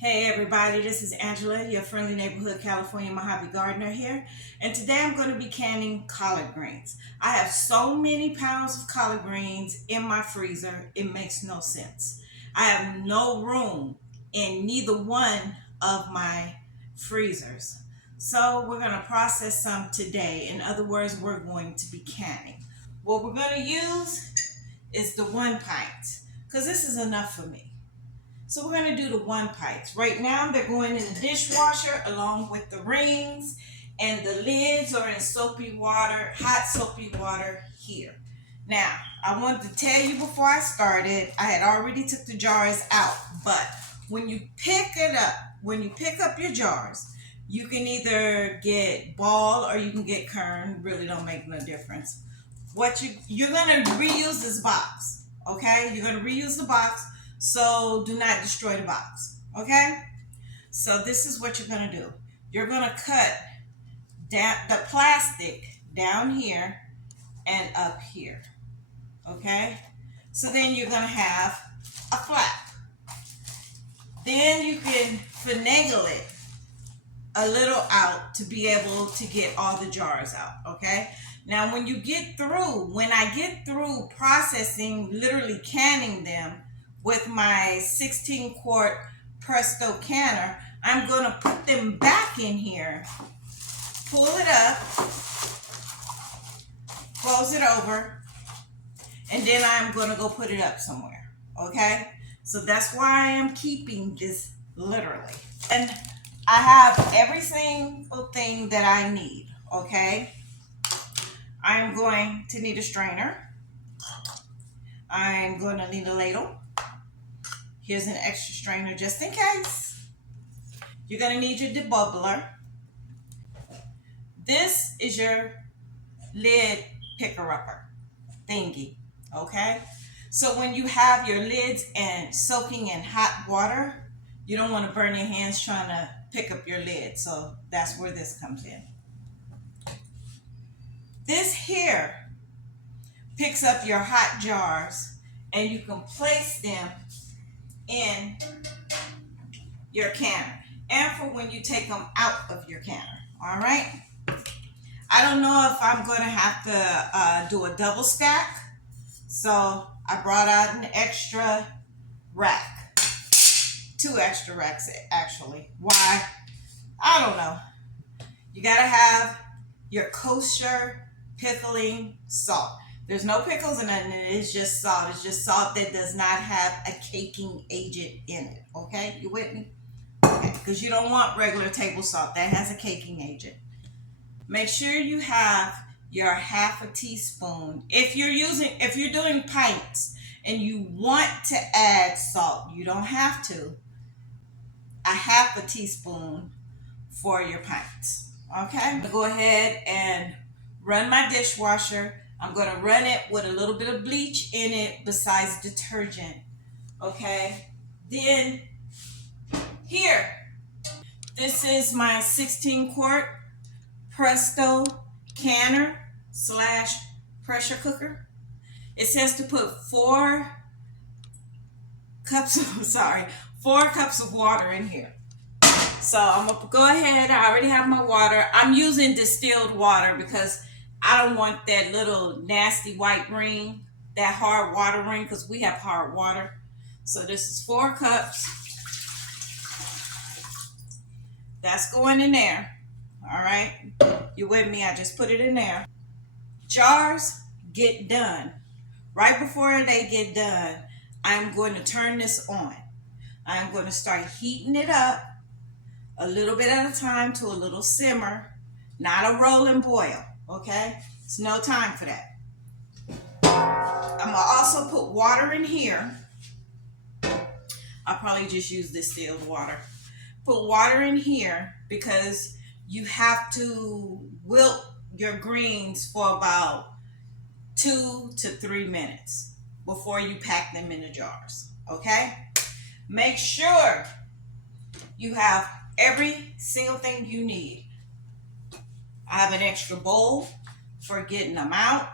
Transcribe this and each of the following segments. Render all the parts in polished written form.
Hey everybody, this is Angela, your friendly neighborhood California Mojave gardener here, and today I'm going to be canning collard greens. I have so many pounds of collard greens in my freezer, it makes no sense. I have no room in neither one of my freezers. So we're going to process some today. In other words, we're going to be canning. What we're going to use is the 1 pint, because this is enough for me. So we're going to do the 1 pints. Right now they're going in the dishwasher along with the rings, and the lids are in soapy water, hot soapy water here. Now, I wanted to tell you before I started, I had already took the jars out, but when you pick up your jars, you can either get Ball or you can get Kern. Really don't make no difference. You're gonna reuse this box, okay? You're gonna reuse the box, so do not destroy the box, okay? So this is what you're gonna do. You're gonna cut down the plastic down here and up here, okay? So then you're gonna have a flap. Then you can finagle it a little out to be able to get all the jars out, okay? Now when I get through processing, literally canning them with my 16 quart Presto canner, I'm gonna put them back in here, pull it up, close it over, and then I'm gonna go put it up somewhere, okay? So that's why I am keeping this literally. And I have every single thing that I need, okay? I'm going to need a strainer. I'm going to need a ladle. Here's an extra strainer just in case. You're going to need your debubbler. This is your lid picker-upper thingy, okay? So when you have your lids and soaking in hot water, you don't want to burn your hands trying to pick up your lid. So that's where this comes in. This here picks up your hot jars and you can place them in your canner and for when you take them out of your canner. All right. I don't know if I'm going to have to do a double stack. So I brought out an extra rack, 2 extra racks actually. Why? I don't know. You got to have your kosher pickling salt. There's no pickles in it, it's just salt. It's just salt that does not have a caking agent in it. Okay, you with me? Okay, because you don't want regular table salt. That has a caking agent. Make sure you have your half a teaspoon. If you're doing pints and you want to add salt, you don't have to. A half a teaspoon for your pints. Okay, I'm gonna go ahead and run my dishwasher. I'm going to run it with a little bit of bleach in it besides detergent. Okay. Then here, this is my 16 quart Presto canner / pressure cooker. It says to put 4 cups of water in here. So I'm going to go ahead. I already have my water. I'm using distilled water because I don't want that little nasty white ring, that hard water ring, because we have hard water. So this is 4 cups. That's going in there. All right. You with me? I just put it in there. Jars get done. Right before they get done, I'm going to turn this on. I'm going to start heating it up a little bit at a time to a little simmer, not a rolling boil. Okay, it's no time for that. I'm gonna also put water in here. I'll probably just use distilled water. Put water in here because you have to wilt your greens for about 2 to 3 minutes before you pack them in the jars. Okay, make sure you have every single thing you need. I have an extra bowl for getting them out,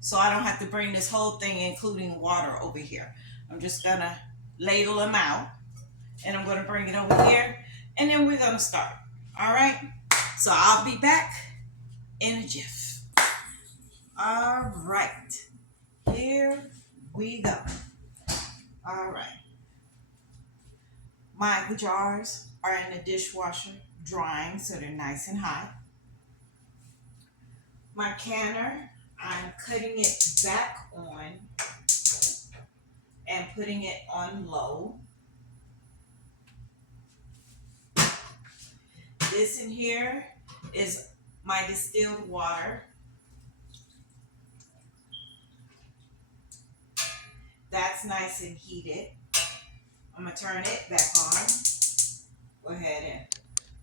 so I don't have to bring this whole thing, including water, over here. I'm just gonna ladle them out, And I'm going to bring it over here. And then we're going to start. All right? So I'll be back in a jiff. All right. Here we go. All right. My jars are in the dishwasher drying so they're nice and hot. My canner, I'm cutting it back on and putting it on low. This in here is my distilled water. That's nice and heated. I'm gonna turn it back on. Go ahead and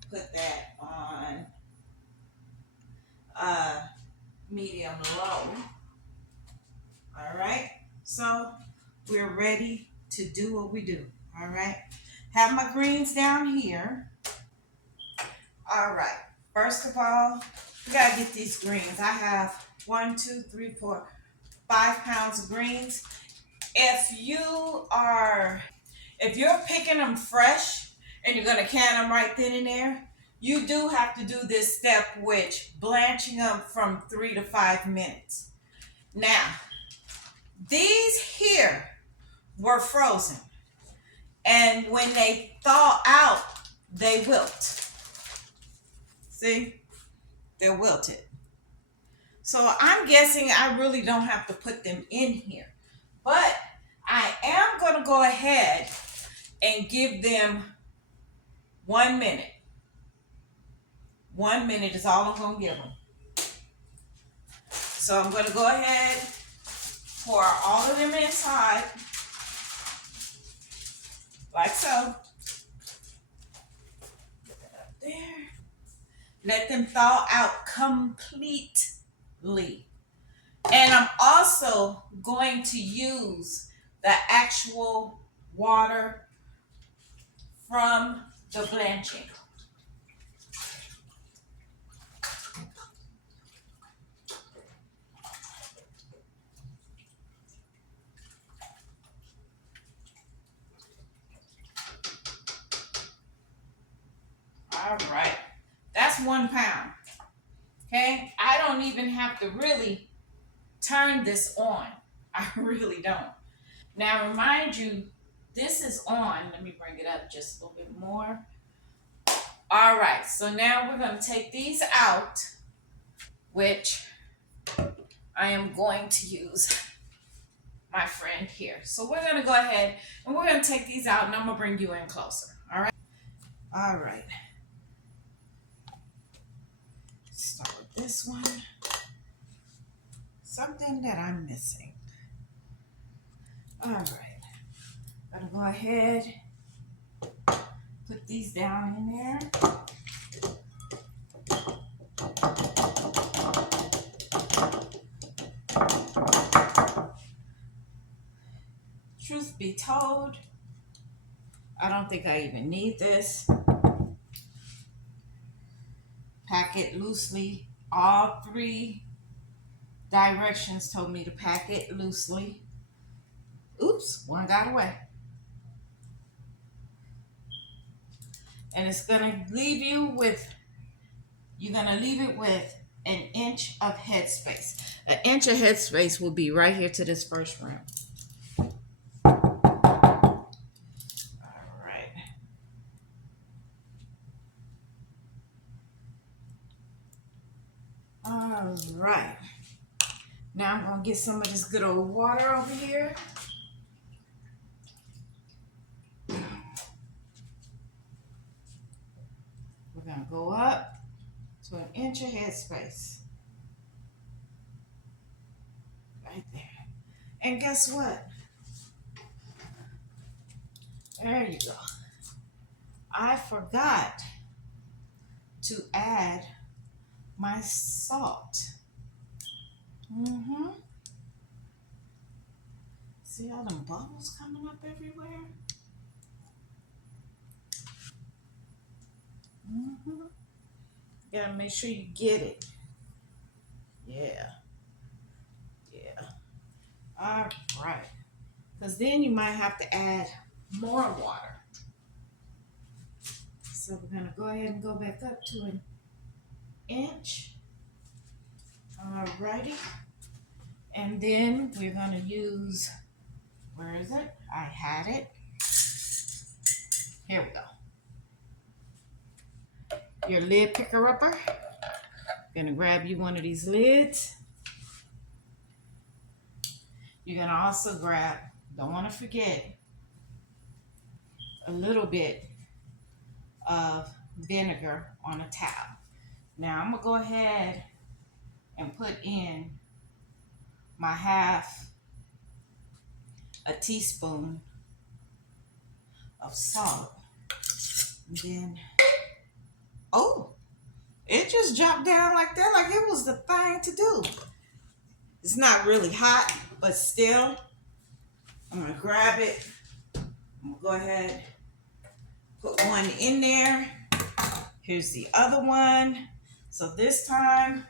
put that on medium low. All right, so we're ready to do what we do. All right, have my greens down here. All right, first of all, we gotta get these greens. I have 1, 2, 3, 4, 5 pounds of greens. If you're picking them fresh and you're gonna can them right then and there, you do have to do this step, which blanching them from 3 to 5 minutes. Now, these here were frozen, and when they thaw out, they wilt. See, they're wilted. So I'm guessing I really don't have to put them in here, but I am going to go ahead and give them 1 minute. 1 minute is all I'm going to give them. So I'm going to go ahead, pour all of them inside, like so. Put that up there. Let them thaw out completely. And I'm also going to use the actual water from the blanching. All right, that's 1 pound. Okay, I don't even have to really turn this on. I really don't. Now, remind you, this is on. Let me bring it up just a little bit more. All right, so now we're going to take these out, which I am going to use my friend here. So we're going to go ahead and we're going to take these out, and I'm going to bring you in closer. All right. All right. Start with this one. Something that I'm missing. All right. Gonna go ahead, put these down in there. Truth be told, I don't think I even need this. Pack it loosely. All 3 directions told me to pack it loosely. Oops, one got away. And it's gonna leave you with, you're gonna leave it with an inch of headspace. An inch of headspace will be right here to this first round. All right. Now I'm going to get some of this good old water over here. We're going to go up to an inch of headspace. Right there. And guess what? There you go. I forgot to add my salt. See all them bubbles coming up everywhere? Gotta make sure you get it. Yeah. All right. Because then you might have to add more water. So we're gonna go ahead and go back up to an inch. Alrighty. And then we're gonna use, where is it? I had it. Here we go. Your lid picker upper. Gonna grab you one of these lids. You're gonna also grab, don't wanna forget, a little bit of vinegar on a towel. Now I'm gonna go ahead and put in my half a teaspoon of salt. And then, oh, it just dropped down like that, like it was the thing to do. It's not really hot, but still, I'm gonna grab it. I'm gonna go ahead, put one in there. Here's the other one. So this time,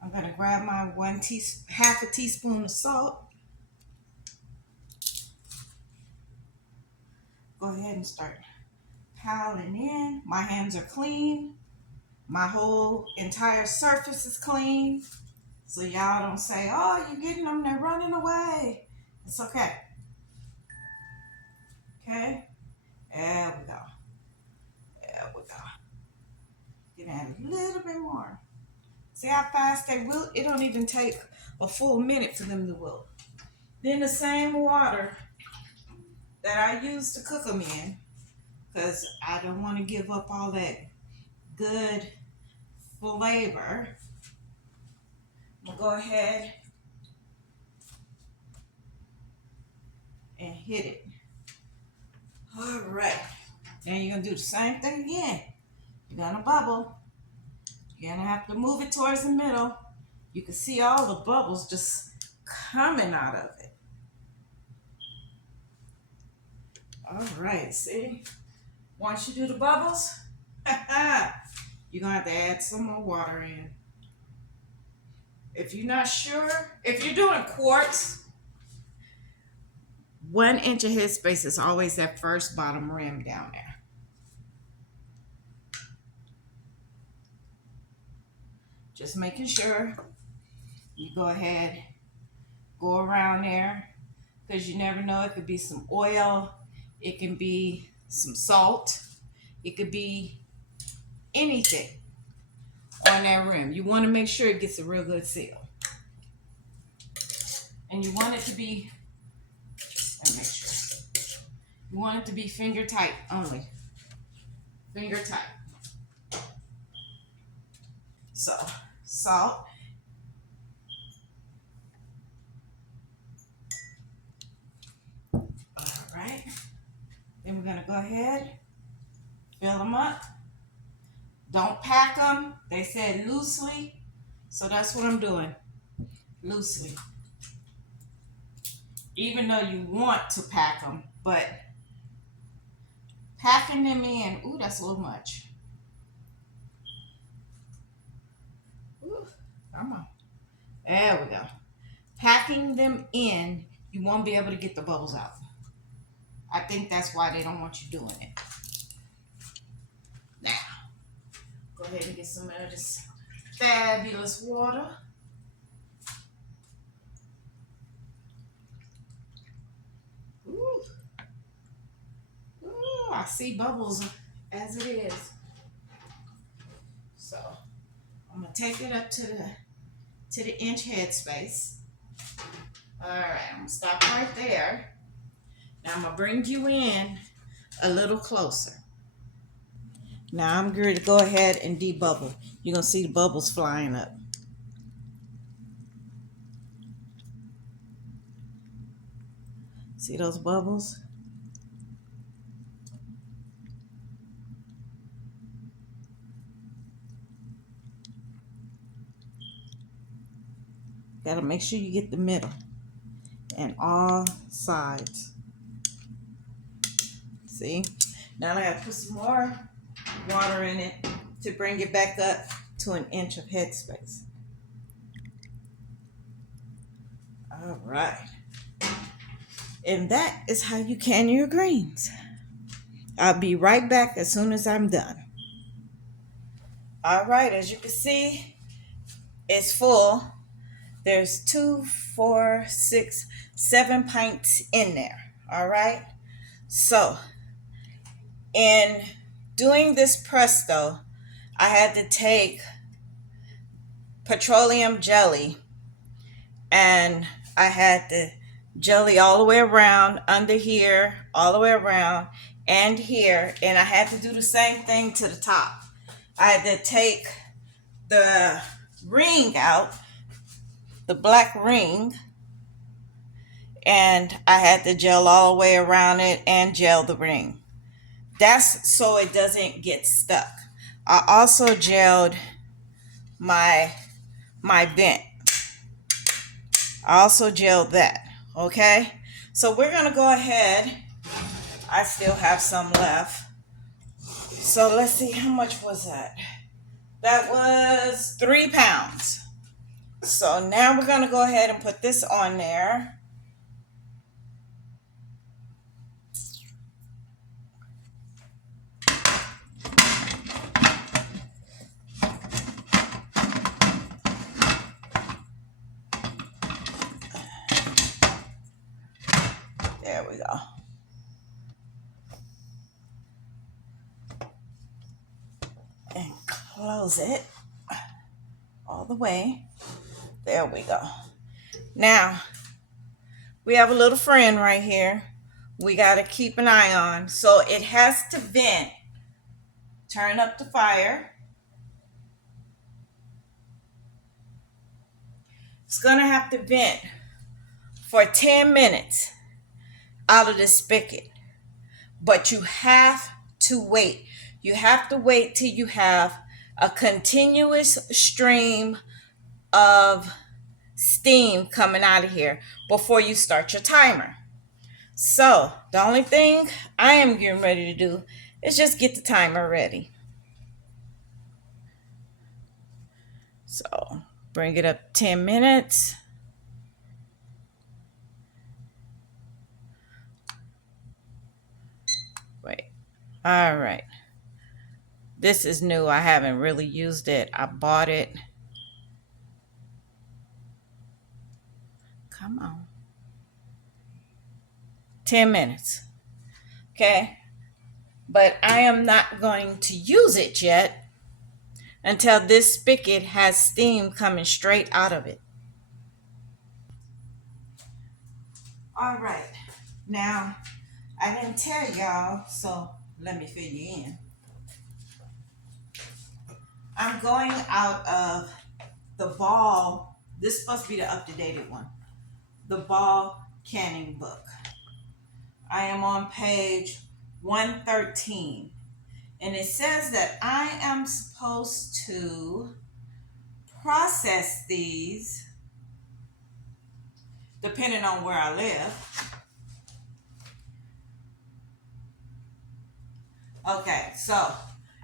I'm gonna grab my half a teaspoon of salt. Go ahead and start piling in. My hands are clean. My whole entire surface is clean. So y'all don't say, oh, you're getting them, they're running away. It's okay. Okay, there we go. There we go. Get add a little bit more. See how fast they wilt? It don't even take a full minute for them to wilt. Then the same water that I use to cook them in, because I don't want to give up all that good flavor. I'm gonna go ahead and hit it. All right. Then you're gonna do the same thing again. You're gonna bubble. You're gonna have to move it towards the middle. You can see all the bubbles just coming out of it. All right, see? Once you do the bubbles, you're gonna have to add some more water in. If you're not sure, if you're doing quartz, 1 inch of headspace is always that first bottom rim down there. Just making sure you go ahead, go around there, because you never know. It could be some oil, it can be some salt, it could be anything on that rim. You want to make sure it gets a real good seal. And you want it to be, let me make sure. You want it to be finger tight only. Finger tight. So, salt. All right. Then we're going to go ahead, fill them up. Don't pack them. They said loosely. So that's what I'm doing. Loosely. Even though you want to pack them, but packing them in, ooh, that's a little much. Ooh, come on. There we go. Packing them in, you won't be able to get the bubbles out. I think that's why they don't want you doing it. Now, go ahead and get some of this fabulous water. Ooh. Ooh, I see bubbles as it is. So I'm gonna take it up to the inch headspace. All right, I'm gonna stop right there. Now I'm gonna bring you in a little closer. Now I'm going to go ahead and debubble. You're gonna see the bubbles flying up. See those bubbles? Gotta make sure you get the middle and all sides. See? Now I gotta put some more water in it to bring it back up to an inch of headspace. All right. And that is how you can your greens. I'll be right back as soon as I'm done. All right, as you can see, it's full. There's 2, 4, 6, 7 pints in there. All right. So in doing this Presto, I had to take petroleum jelly, and I had to jelly all the way around, under here, all the way around, and here. And I had to do the same thing to the top. I had to take the ring out, the black ring, and I had to gel all the way around it and gel the ring. That's so it doesn't get stuck. I also gelled my vent. I also gelled that. Okay, so we're gonna go ahead. I still have some left. So let's see, how much was that? That was 3 pounds. So now we're gonna go ahead and put this on there. There we go. And close it all the way. There we go. Now, we have a little friend right here. We got to keep an eye on. So it has to vent. Turn up the fire. It's going to have to vent for 10 minutes out of the spigot. But you have to wait. You have to wait till you have a continuous stream of steam coming out of here before you start your timer. So the only thing I am getting ready to do is just get the timer ready. So bring it up 10 minutes. Wait. All right. This is new. I haven't really used it. I bought it. Come on. 10 minutes. Okay. But I am not going to use it yet until this spigot has steam coming straight out of it. All right. Now, I didn't tell y'all, so let me fill you in. I'm going out of the Ball. This is supposed to be the up-to-date one. The Ball canning book. I am on page 113. And it says that I am supposed to process these depending on where I live. Okay, so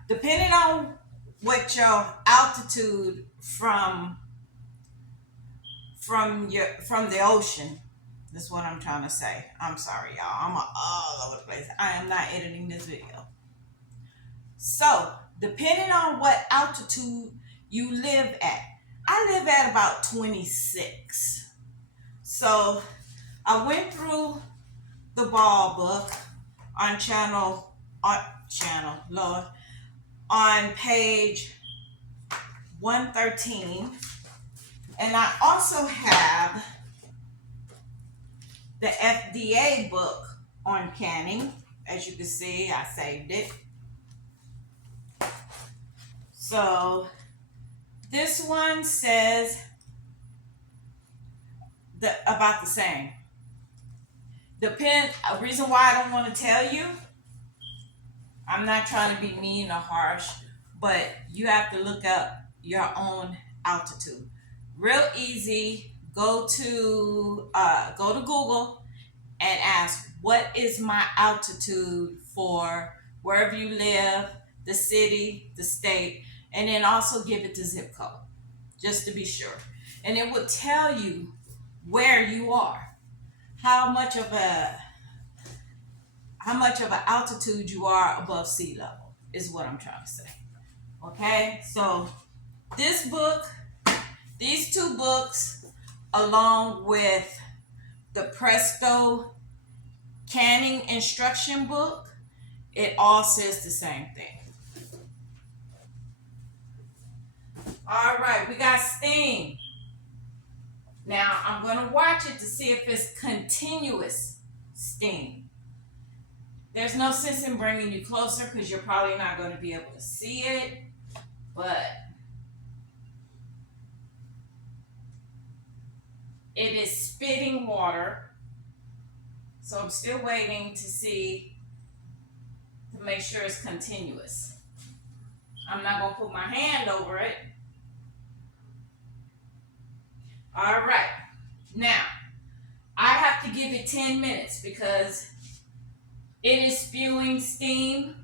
depending on what your altitude from the ocean, that's what I'm trying to say. I'm sorry, y'all. I'm all over the place. I am not editing this video. So, depending on what altitude you live at, I live at about 26. So, I went through the Ball book on on page 113, and I also have the FDA book on canning. As you can see, I saved it. So this one says about the same. A reason why I don't want to tell you, I'm not trying to be mean or harsh, but you have to look up your own altitude. Real easy. Go to Google and ask, what is my altitude for wherever you live, the city, the state, and then also give it the zip code, just to be sure. And it will tell you where you are, how how much of an altitude you are above sea level is what I'm trying to say. Okay, so this book, these two books, along with the Presto canning instruction book, it all says the same thing. All right, we got steam. Now I'm going to watch it to see if it's continuous steam. There's no sense in bringing you closer because you're probably not going to be able to see it, but it is spitting water. So I'm still waiting to see, to make sure it's continuous. I'm not going to put my hand over it. All right. Now, I have to give it 10 minutes because it is spewing steam,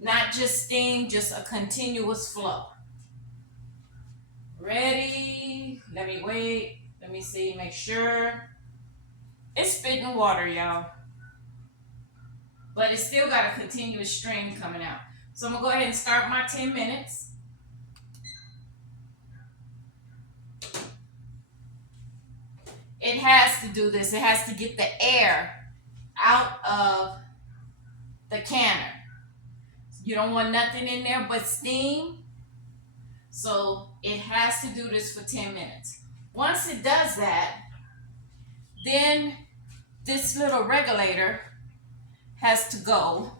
not just steam, just a continuous flow. Ready? Let me wait. Let me see, make sure. It's spitting water, y'all. But it's still got a continuous stream coming out. So I'm going to go ahead and start my 10 minutes. It has to do this. It has to get the air out of the canner. You don't want nothing in there but steam. So it has to do this for 10 minutes. Once it does that, then this little regulator has to go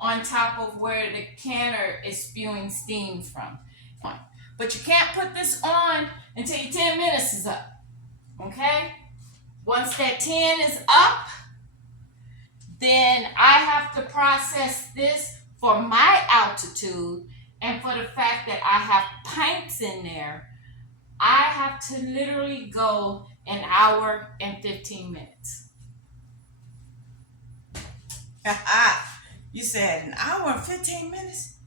on top of where the canner is spewing steam from. But you can't put this on until your 10 minutes is up. Okay? Once that 10 is up, then I have to process this for my altitude, and for the fact that I have pints in there, I have to literally go an hour and 15 minutes. You said an hour and 15 minutes?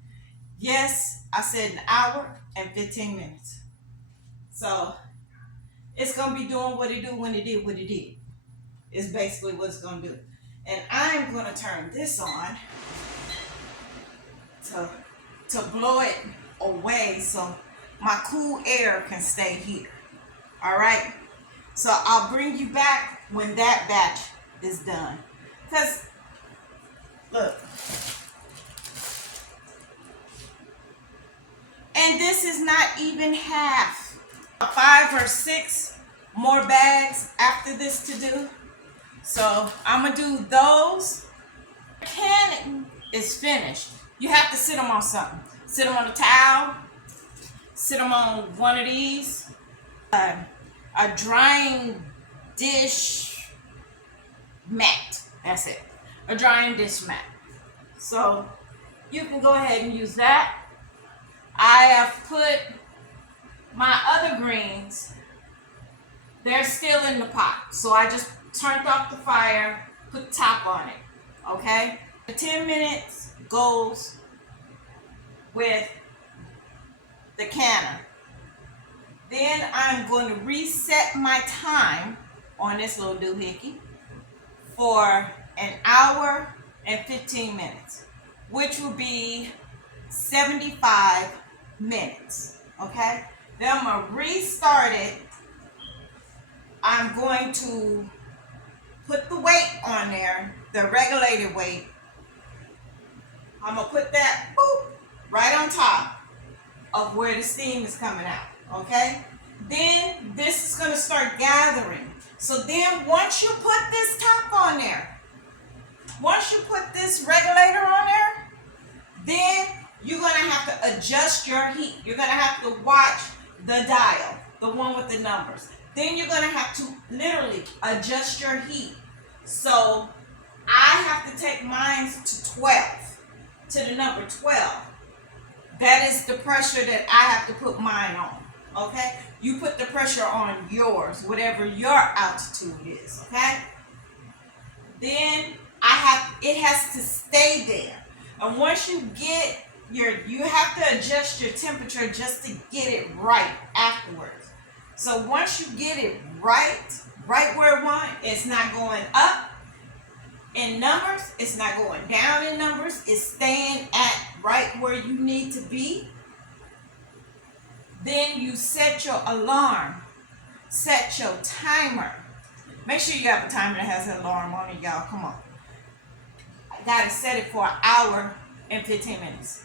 Yes, I said an hour and 15 minutes. So it's going to be doing what it do when it did what it did. It's basically what it's going to do. And I'm going to turn this on to blow it away so my cool air can stay here. All right? So I'll bring you back when that batch is done. Because, look. And this is not even half. 5 or 6 more bags after this to do. So I'm going to do those. Canning is finished. You have to sit them on something. Sit them on a towel. Sit them on one of these. A drying dish mat. That's it. A drying dish mat. So you can go ahead and use that. I have put my other greens. They're still in the pot. So I just turned off the fire, put the top on it. Okay? The 10 minutes goes with the canner. Then I'm going to reset my time on this little doohickey for an hour and 15 minutes, which will be 75 minutes. Okay? Then I'm going to restart it. I'm going to put the weight on there, the regulated weight. I'm going to put that right on top of where the steam is coming out. Okay? Then this is going to start gathering. So then once you put this top on there, once you put this regulator on there, then you're going to have to adjust your heat. You're going to have to watch the dial, the one with the numbers. Then you're going to have to literally adjust your heat. So I have to take mine to 12, to the number 12. That is the pressure that I have to put mine on. Okay? You put the pressure on yours, whatever your altitude is. Okay? Then it has to stay there. And once you get you have to adjust your temperature just to get it right afterwards. So once you get it right where it wants, it's not going up, in numbers. It's not going down in numbers. It's staying at right where you need to be. Then you set your alarm. Set your timer. Make sure you have a timer that has an alarm on it, y'all. Come on. I gotta set it for an hour and 15 minutes,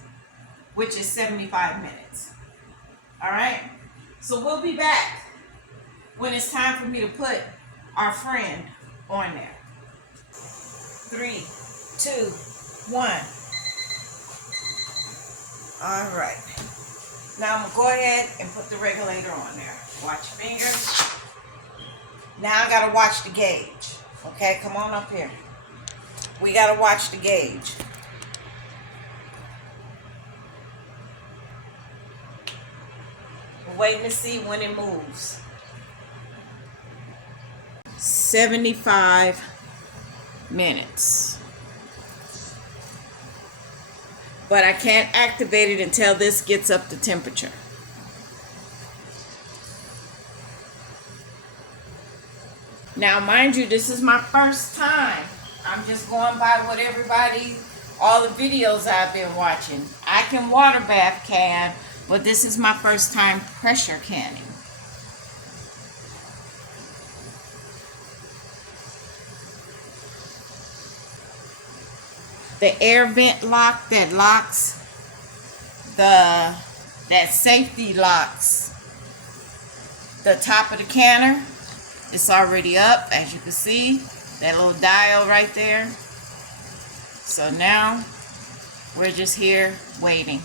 which is 75 minutes. All right? So we'll be back when it's time for me to put our friend on there. 3, 2, 1. All right. Now I'm going to go ahead and put the regulator on there. Watch your fingers. Now I got to watch the gauge. Okay, come on up here. We got to watch the gauge. We're waiting to see when it moves. 75 minutes. But I can't activate it until this gets up to temperature. Now, mind you, this is my first time. I'm just going by what everybody, all the videos I've been watching. I can water bath can, but this is my first time pressure canning. The air vent lock that locks that safety locks the top of the canner, it's already up, as you can see, that little dial right there. So now we're just here waiting.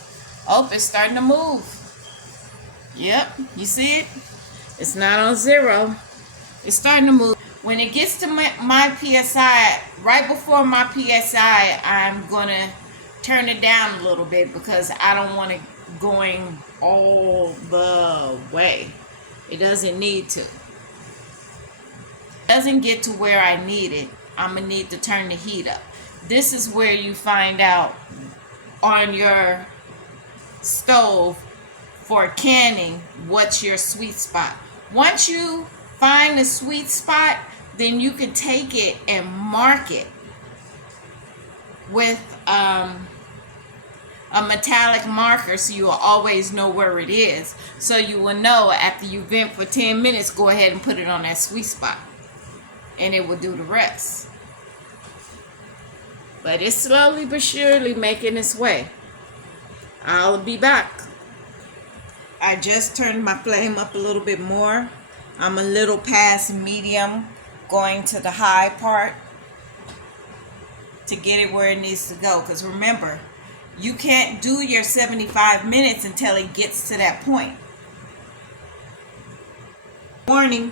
Oh, it's starting to move. Yep, you see it? It's not on 0. It's starting to move. When it gets to my PSI, right before my PSI, I'm going to turn it down a little bit because I don't want it going all the way. It doesn't need to. It doesn't get to where I need it, I'm going to need to turn the heat up. This is where you find out on your stove for canning what's your sweet spot. Once you find the sweet spot, then you can take it and mark it with a metallic marker so you will always know where it is. So you will know after you vent for 10 minutes, go ahead and put it on that sweet spot. And it will do the rest. But it's slowly but surely making its way. I'll be back. I just turned my flame up a little bit more. I'm a little past medium, going to the high part to get it where it needs to go. Because remember, you can't do your 75 minutes until it gets to that point. Warning,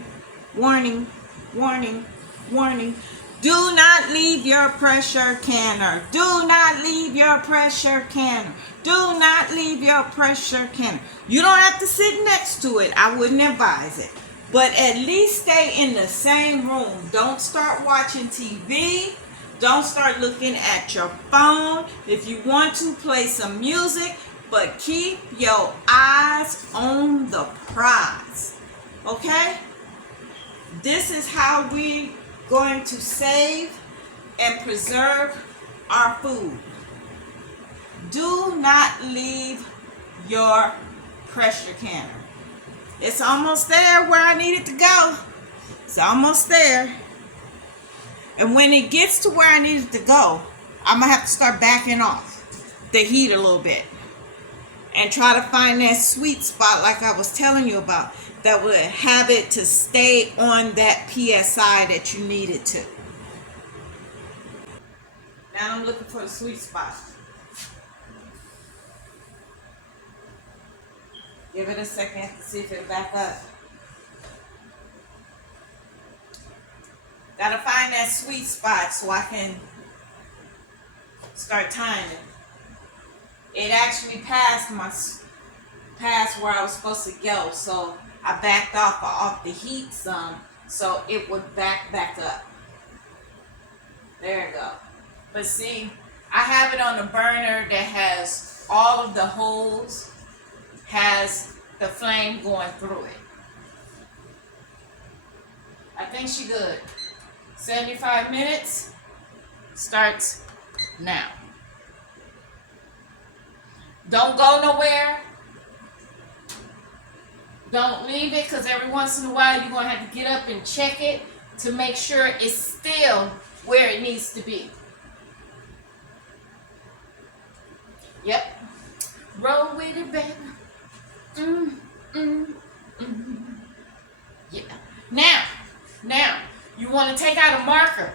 warning, warning, warning. Do not leave your pressure canner. Do not leave your pressure canner. Do not leave your pressure canner. You don't have to sit next to it. I wouldn't advise it. But at least stay in the same room. Don't start watching TV. Don't start looking at your phone. If you want to, play some music, but keep your eyes on the prize. Okay? This is how we're going to save and preserve our food. Do not leave your pressure canner. It's almost there where I need it to go. It's almost there. And when it gets to where I need it to go, I'm going to have to start backing off the heat a little bit. And try to find that sweet spot like I was telling you about. That would have it to stay on that PSI that you need it to. Now I'm looking for the sweet spot. Give it a second to see if it'll back up. Gotta find that sweet spot so I can start timing. It actually passed where I was supposed to go, so I backed off the heat some, so it would back up. There you go. But see, I have it on a burner that has all of the holes, has the flame going through it. I think she good. 75 minutes. starts now. Don't go nowhere. Don't leave it, because every once in a while you're going to have to get up and check it to make sure it's still where it needs to be. Yep. Roll with it, baby. Yeah. Now, you want to take out a marker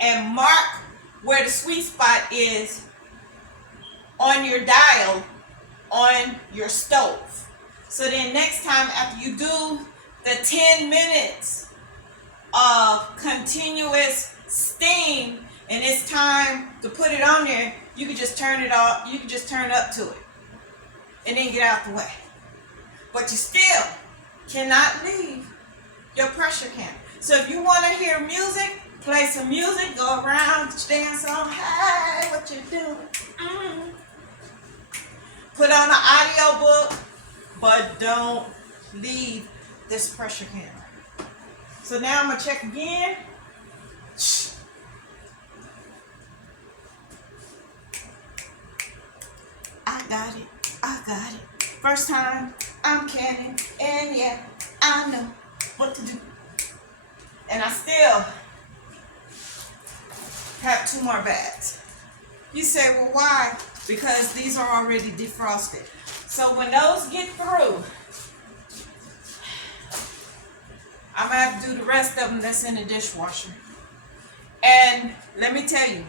and mark where the sweet spot is on your dial on your stove. So then next time after you do the 10 minutes of continuous steam and it's time to put it on there, you can just turn it off, you can just turn up to it and then get out the way. But you still cannot leave your pressure canner. So if you want to hear music, play some music, go around, dance on, hey, what you doing? Put on an audio book, but don't leave this pressure canner. So now I'm going to check again. I got it. First time, I'm canning, and yeah, I know what to do. And I still have 2 more bags. You say, well, why? Because these are already defrosted. So when those get through, I'm going to have to do the rest of them that's in the dishwasher. And let me tell you,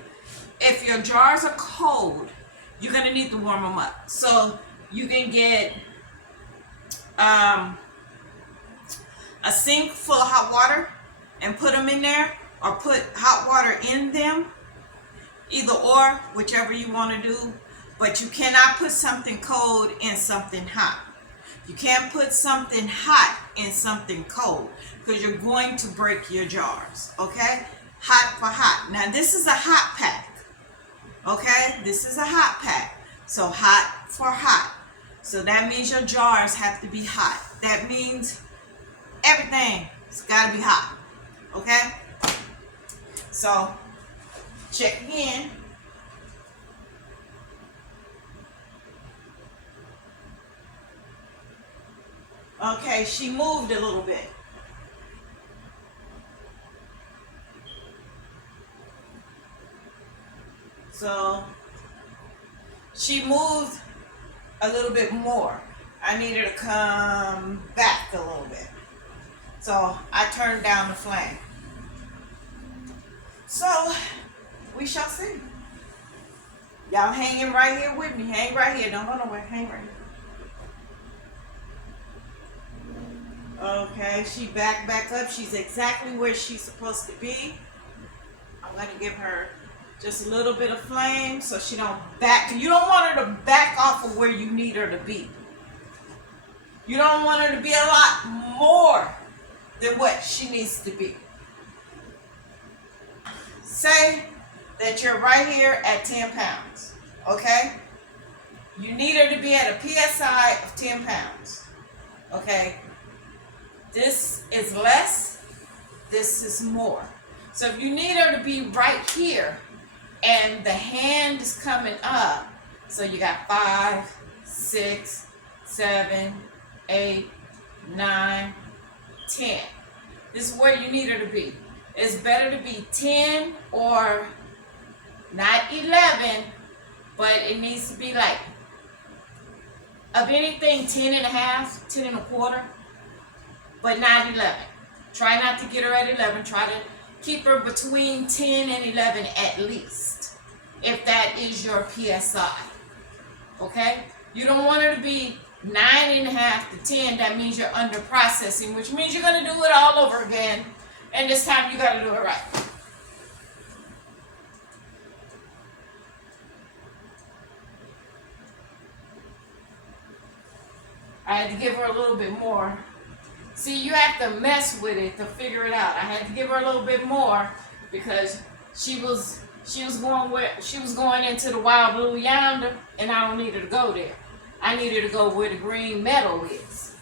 if your jars are cold, you're going to need to warm them up. So you can get a sink full of hot water and put them in there, or put hot water in them. Either or, whichever you want to do. But you cannot put something cold in something hot. You can't put something hot in something cold, because you're going to break your jars, okay? Hot for hot. Now this is a hot pack, okay? This is a hot pack. So hot for hot. So that means your jars have to be hot. That means everything's got to be hot, okay? So check again. Okay, she moved a little bit. So she moved a little bit more. I need her to come back a little bit. So I turned down the flame. So we shall see. Y'all hanging right here with me. Hang right here. Don't go nowhere. Hang right here. Okay, she back up. She's exactly where she's supposed to be. I'm going to give her just a little bit of flame so she don't back. You don't want her to back off of where you need her to be. You don't want her to be a lot more than what she needs to be. Say that you're right here at 10 pounds, okay? You need her to be at a PSI of 10 pounds, okay? This is less, this is more. So if you need her to be right here and the hand is coming up, so you got 5, 6, 7, 8, 9, 10. This is where you need her to be. It's better to be 10 or not 11, but it needs to be like, of anything, 10 and a half, 10 and a quarter, but not 11. Try not to get her at 11. Try to keep her between 10 and 11 at least, if that is your PSI. Okay? You don't want her to be 9.5 to 10. That means you're under processing, which means you're going to do it all over again. And this time you got to do it right. I had to give her a little bit more. See, you have to mess with it to figure it out. I had to give her a little bit more because she was going into the wild blue yonder, and I don't need her to go there. I need her to go where the green meadow is.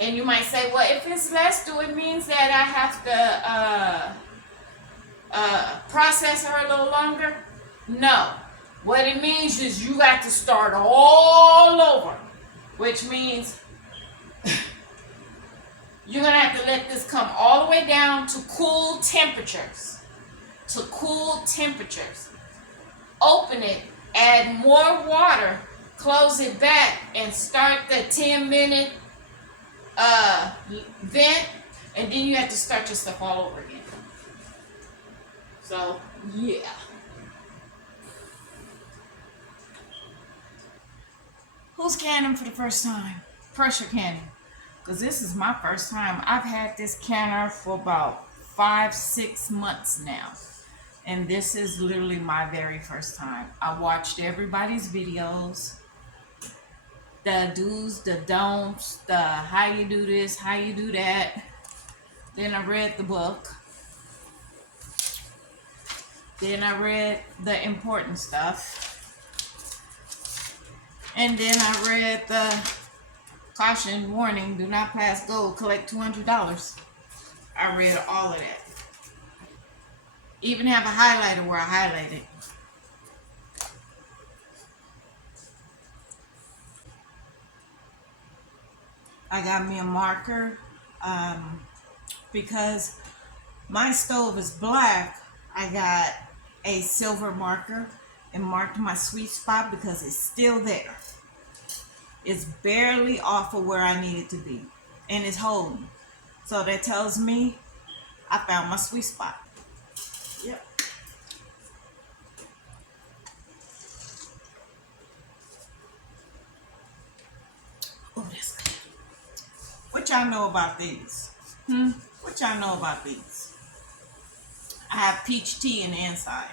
And you might say, well, if it's less, do it means that I have to process her a little longer? No. What it means is you got to start all over, which means you're going to have to let this come all the way down to cool temperatures. To cool temperatures. Open it, add more water, close it back, and start the 10-minute vent, and then you have to start your stuff all over again. So, yeah. Who's canning for the first time? Pressure canning. Because this is my first time. I've had this canner for about 5-6 months now. And this is literally my very first time. I watched everybody's videos. The do's, the don'ts, the how you do this, how you do that. Then I read the book. Then I read the important stuff. And then I read the caution warning, do not pass go, collect $200. I read all of that. Even have a highlighter where I highlight it. I got me a marker because my stove is black. I got a silver marker and marked my sweet spot because it's still there. It's barely off of where I need it to be, and it's holding. So that tells me I found my sweet spot. Yep. Oh, that's good. What y'all know about these? What y'all know about these? I have peach tea in the inside.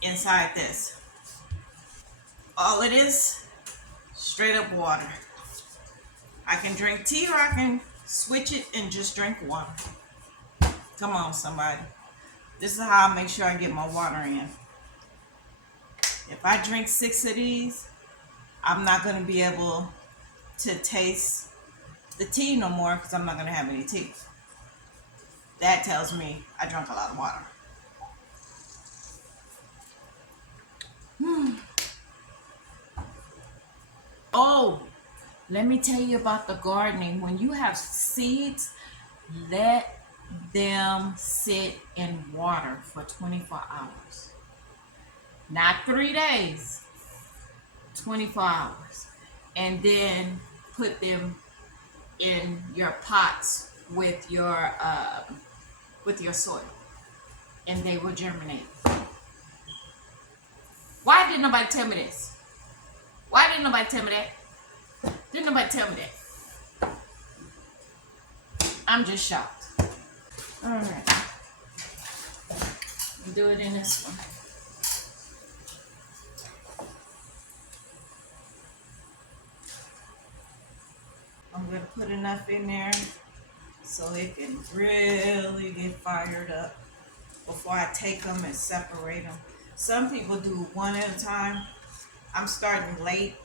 Inside this. All it is, straight up water. I can drink tea or I can switch it and just drink water. Come on, somebody. This is how I make sure I get my water in. If I drink 6 of these, I'm not going to be able to taste the tea no more because I'm not going to have any tea. That tells me I drank a lot of water. Oh, let me tell you about the gardening. When you have seeds, let them sit in water for 24 hours. Not 3 days, 24 hours. And then put them in your pots with your soil, and they will germinate. Why didn't nobody tell me this? Why didn't nobody tell me that? Didn't nobody tell me that? I'm just shocked. All right, do it in this one. I'm going to put enough in there so it can really get fired up before I take them and separate them. Some people do one at a time. I'm starting late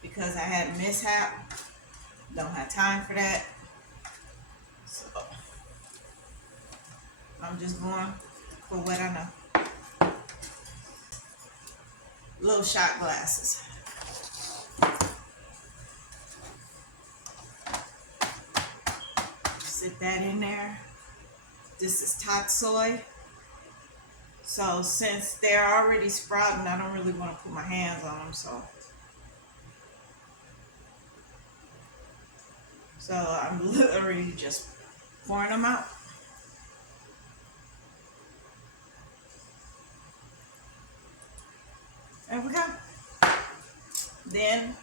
because I had a mishap. Don't have time for that. So I'm just going for what I know. Little shot glasses. Sit that in there. This is tatsoi. So since they're already sprouting, I don't really want to put my hands on them. So I'm literally just pouring them out. There we go. Then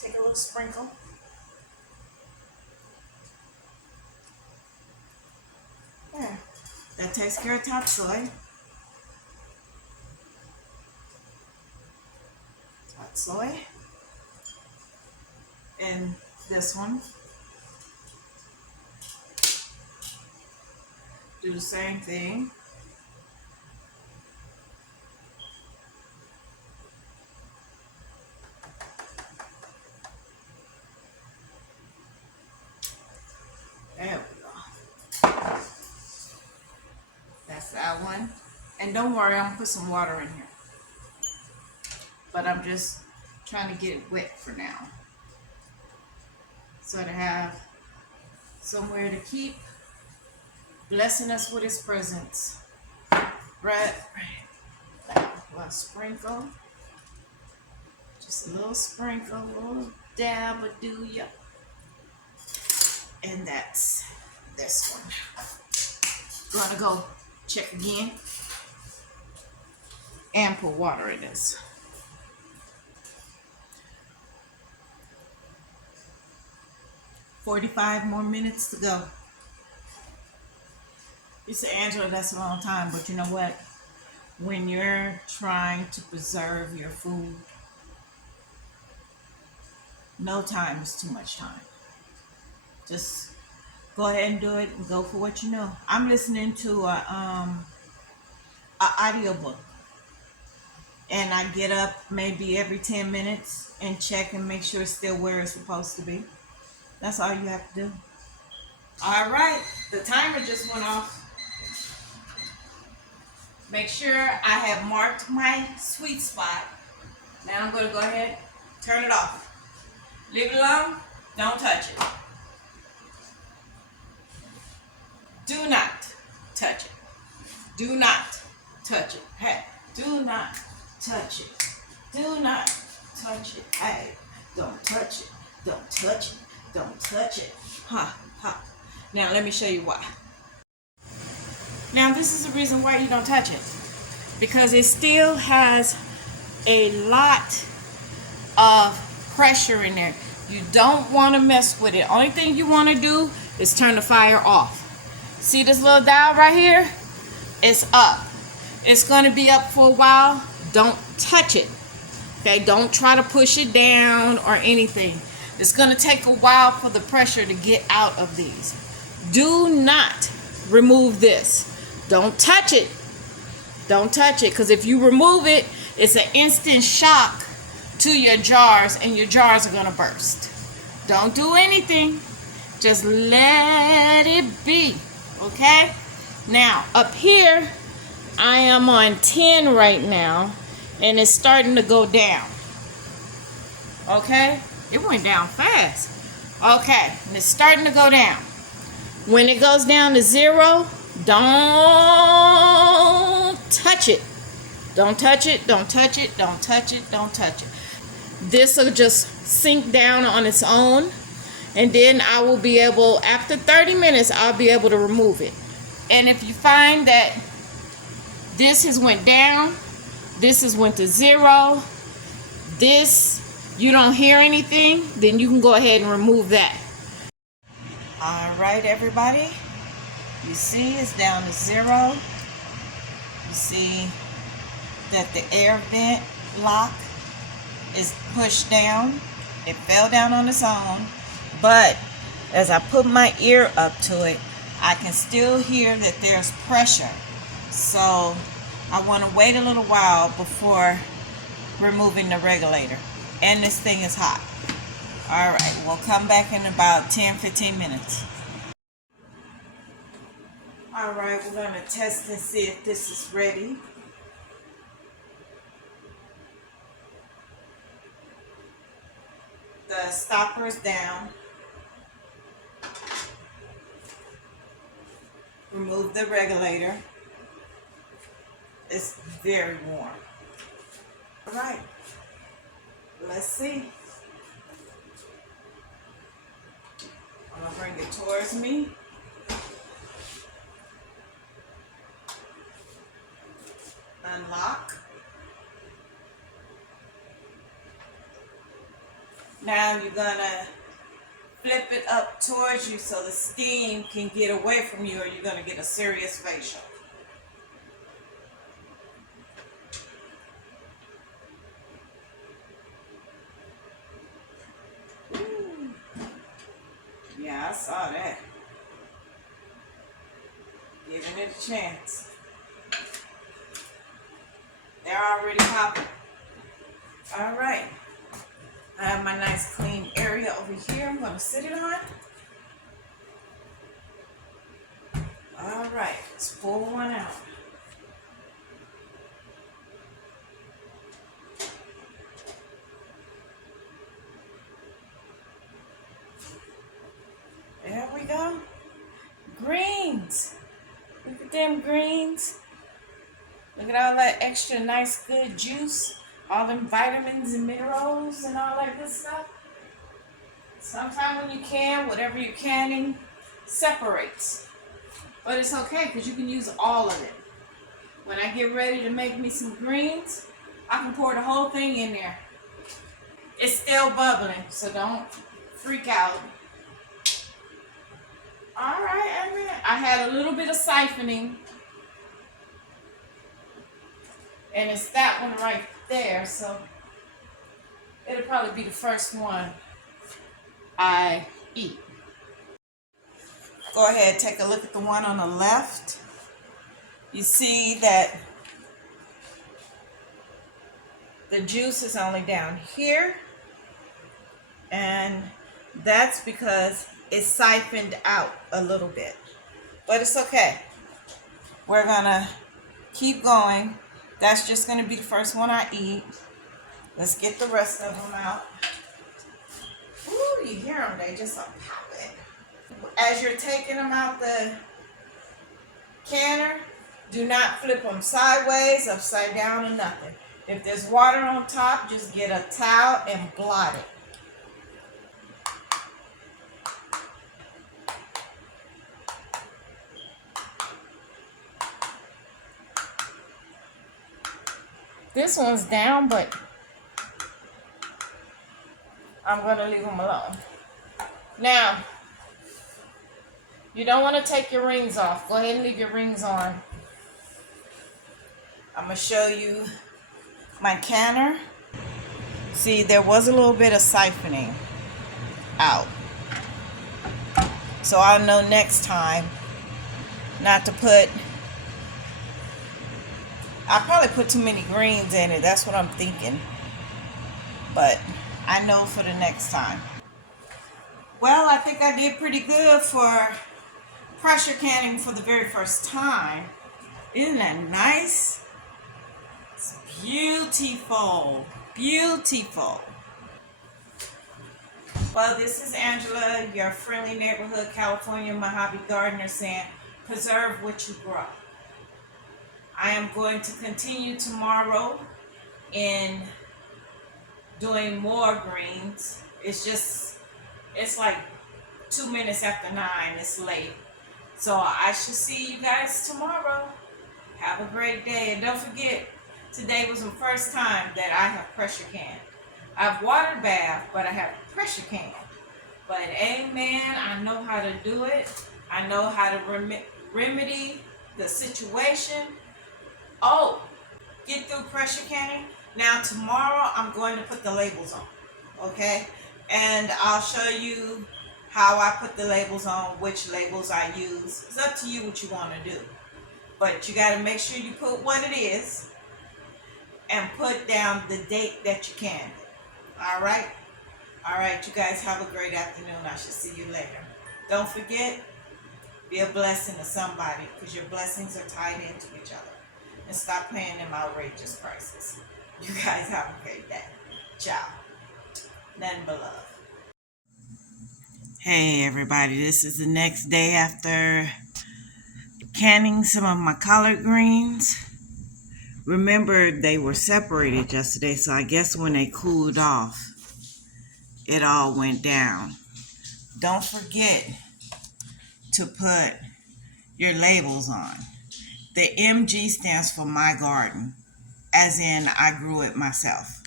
take a little sprinkle. There. That takes care of tatsoi. Tatsoi. And this one. Do the same thing. one. And don't worry, I'm gonna put some water in here. But I'm just trying to get it wet for now. So to have somewhere to keep blessing us with his presence. Right. Well, sprinkle. Just a little sprinkle, a little dab will do ya. And that's this one. Gonna go check again and put water in this. "45 more minutes to go." You say, "Angela, that's a long time," but you know what? When you're trying to preserve your food, no time is too much time. Just go ahead and do it and go for what you know. I'm listening to a audiobook, and I get up maybe every 10 minutes and check and make sure it's still where it's supposed to be. That's all you have to do. All right, the timer just went off. Make sure I have marked my sweet spot. Now I'm going to go ahead, turn it off. Leave it alone. Don't touch it. Do not touch it. Do not touch it. Hey, do not touch it. Do not touch it. Hey, don't touch it. Don't touch it. Don't touch it. Now let me show you why. Now this is the reason why you don't touch it. Because it still has a lot of pressure in there. You don't want to mess with it. Only thing you want to do is turn the fire off. See this little dial right here? It's up. It's going to be up for a while. Don't touch it. Okay, don't try to push it down or anything. It's going to take a while for the pressure to get out of these. Do not remove this. Don't touch it. Don't touch it, because if you remove it, it's an instant shock to your jars, and your jars are going to burst. Don't do anything. Just let it be. Okay? Now, up here, I am on 10 right now, and it's starting to go down. Okay? It went down fast. Okay, and it's starting to go down. When it goes down to 0, don't touch it. Don't touch it, don't touch it, don't touch it, don't touch it. This will just sink down on its own, and then I will be able, after 30 minutes, I'll be able to remove it. And if you find that this has went down, this has went to 0, this, you don't hear anything, then you can go ahead and remove that. All right, everybody. You see it's down to 0. You see that the air vent lock is pushed down. It fell down on its own, but as I put my ear up to it, I can still hear that there's pressure. So I want to wait a little while before removing the regulator. And this thing is hot. All right, we'll come back in about 10-15 minutes. All right, we're going to test and see if this is ready. The stopper is down. Remove the regulator. It's very warm. All right, let's see. I'm going to bring it towards me. Unlock. Now you're going to flip it up towards you so the steam can get away from you, or you're going to get a serious facial. Ooh. Yeah, I saw that. Giving it a chance. They're already popping. All right. I have my nice clean area over here. I'm going to sit it on. All right. Let's pull one out. go. Greens. Look at them greens. Look at all that extra nice good juice. All them vitamins and minerals and all that good stuff. Sometimes when you can, whatever you're canning separates. But it's okay because you can use all of it. When I get ready to make me some greens, I can pour the whole thing in there. It's still bubbling, so don't freak out. All right, I had a little bit of siphoning. And it's that one right there, so it'll probably be the first one I eat. Go ahead, take a look at the one on the left. You see that the juice is only down here, and that's because it's siphoned out a little bit. But it's okay. We're gonna keep going. That's just gonna be the first one I eat. Let's get the rest of them out. Ooh, you hear them, they just are popping. As you're taking them out the canner, do not flip them sideways, upside down, or nothing. If there's water on top, just get a towel and blot it. This one's down, but I'm going to leave them alone. Now, you don't want to take your rings off. Go ahead and leave your rings on. I'm going to show you my canner. See, there was a little bit of siphoning out. So I'll know next time not to put... I probably put too many greens in it. That's what I'm thinking. But I know for the next time. Well, I think I did pretty good for pressure canning for the very first time. Isn't that nice? It's beautiful. Beautiful. Well, this is Angela, your friendly neighborhood California Mojave gardener, saying, preserve what you grow. I am going to continue tomorrow in doing more greens. It's like 2 minutes after 9. It's late. So I should see you guys tomorrow. Have a great day. And don't forget, today was the first time that I have pressure canned. I've water bath, but I have pressure canned. But amen, I know how to do it. I know how to remedy the situation. Oh, get through pressure canning. Now tomorrow I'm going to put the labels on, okay? And I'll show you how I put the labels on, which labels I use. It's up to you what you want to do. But you got to make sure you put what it is and put down the date that you can. All right? All right, you guys have a great afternoon. I shall see you later. Don't forget, be a blessing to somebody because your blessings are tied into each other. And stop paying them outrageous prices. You guys have a great day. Ciao. Nothing but love. Hey everybody, this is the next day after canning some of my collard greens. Remember, they were separated yesterday, so I guess when they cooled off, it all went down. Don't forget to put your labels on. The MG stands for My Garden, as in I grew it myself.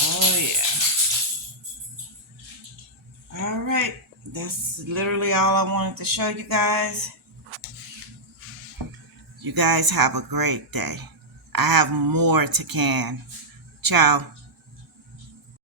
Oh yeah. All right, that's literally all I wanted to show you guys. You guys have a great day. I have more to can. Ciao.